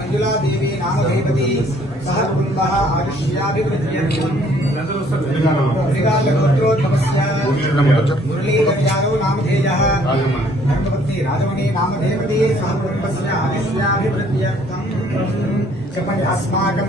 मंजुला देवी नाम भैवती सह कुटुंबः आयुष्याभिवृद्ध्यर्थं मुरलीधर यादव नामधेयः धर्मपत्नी राजमणि नामधेवती सह कुटुंबस्य आयुष्याभिवृद्ध्यर्थं अस्माकं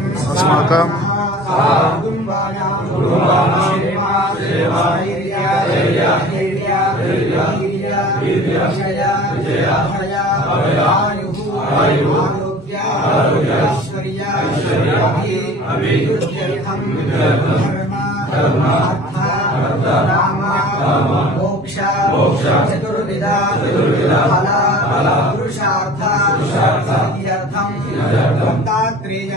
मोक्ष चतुर्विधा पुरुषार्थ दत्तात्रेय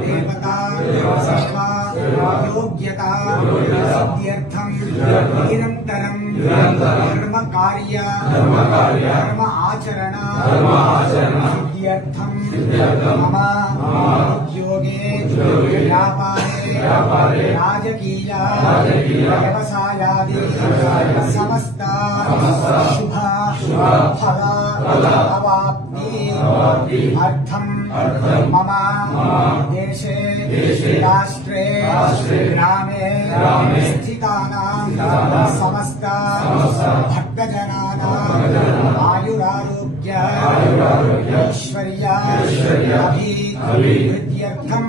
देवता योग्यता सिद्ध्यर्थं निरन्तरं धर्म कार्य धर्म आचरण सिद्ध्यर्थं मम उद्योगे व्यापारे राजकीय व्यवसायादि समस्त शुभ फल अवाप्ति अर्थं मम देशे राष्ट्रे ग्रामे स्थितानां समस्त भक्तजनानां आयुरारोग्य ऐश्वर्य अभिवृद्ध्यर्थं